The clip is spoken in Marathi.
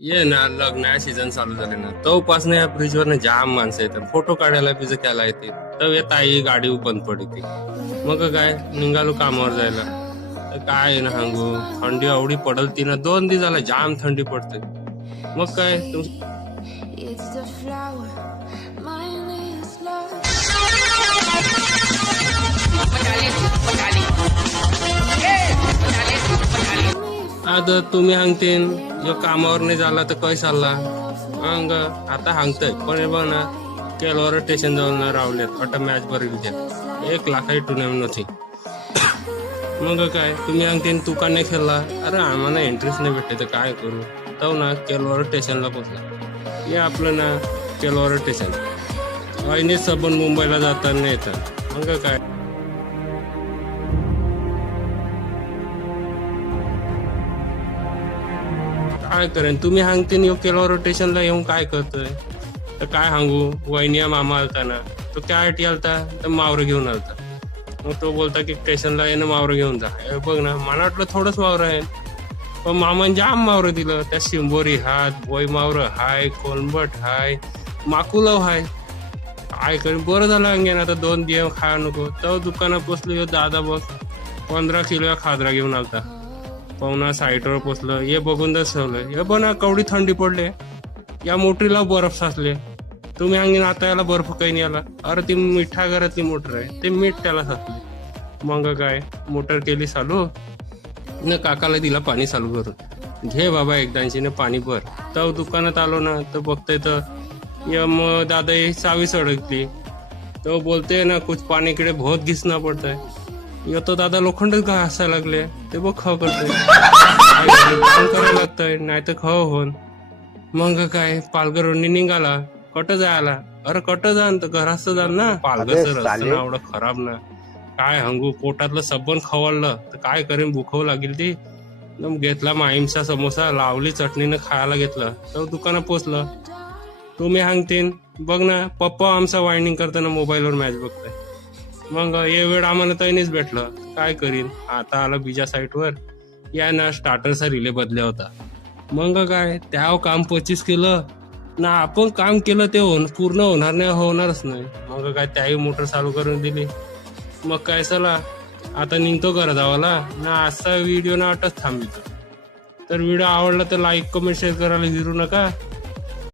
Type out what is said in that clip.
ये ना लग्न सीझन चालू झाले ना तवपासून या ब्रिजवर ना जाम माणसं येतात फोटो काढायला बिजं त्याला येते तर येत आई गाडी बंद पडते मग काय निघालो कामावर जायला तर काय ना सांगू थंडी एवढी पडल ती ना 2 दिवस झाला जाम थंडी पडते मग काय आता तुम्ही सांगतेन जो कामावर नाही झाला तर काय चालला अंग आता सांगतोय पण हे बघ ना केलवर स्टेशन जाऊन ना रावल्यात अटा मॅच बरं विद्यात 1 लाखाही टुर्नामेंट नव्हती मग काय तुम्ही सांगतेन तू का नाही खेळला अरे आम्हाला एंट्रीच नाही भेटते तर काय करू तो ना केलवर स्टेशनला पोचला हे आपलं ना केलवर स्टेशन वाहिनी सबन मुंबईला जाताना येतात मग काय काय करेन तुम्ही सांगते केलं रोटेशनला येऊन काय करतोय तर काय सांगू वहिनिया मामा आलता ना तो काय आलता तर मावर घेऊन आलता मग तो बोलता की स्टेशनला येणं मावर घेऊन जा बघ ना मला वाटलं थोडंच मावर आहे पण मामाने जाम मावर दिलं त्या शिंबोरी हात बोई मावर हाय कोलंबट हाय माकुलव हाय काय करेन बरं झालं अंगेन आता 2 दिवस खाया नको तर दुकानात पोचलो दादा बघ 15 किलो खादरा घेऊन आलता पाहुणा साईटवर पोचलं हे बघून दर्शवलं हे बघ ना कवडी थंडी पडले या मोटरीला बर्फ साचले तुम्ही अंगीन आता याला बर्फ काही नाही आला अरे ती मिठा घरातली मोटर आहे ते मीठ त्याला साचले मग काय मोटर केली चालू न काकाला दिला पाणी चालू करून घे बाबा एकदांशीने पाणी भर तर दुकानात आलो ना तर बघतोय तर मग दादा ही चावी सडकली तो बोलते ना कुछ पाणी कडे बहुत घिसना पडतंय येतो दादा लोखंडच घासायला लागले ते बघ खव करतोय काम करायला लागतंय नाही तर खव होन मग काय पालघरवरून निघाला कट जायला अरे कट जा तर घरात जा ना पालघरचं रस्ता ना एवढं खराब ना काय हंगू पोटातलं सबन खवळलं तर काय करेन भुकव लागेल ती घेतला माईमचा समोसा लावली चटणीनं खायला घेतलं तर दुकानात पोचलं तुम्ही सांगतेन बघ ना पप्पा आमचा वायनिंग करताना मोबाईलवर मॅच बघताय मग हे वेळ आम्हाला तैनीच भेटलं काय करीन आता आला बीजा साईटवर या ना स्टार्टरचा रिले बदल्या होता मग काय त्या काम 25 केलं ना आपण काम केलं ते पूर्ण होणारच नाही मग काय त्याही मोटर चालू करून दिली मग काय चला आता निघतो करा जावाला ना आजचा व्हिडिओ ना आटच थांबितो तर व्हिडिओ आवडला तर लाईक कमेंट शेअर करायला विसरू नका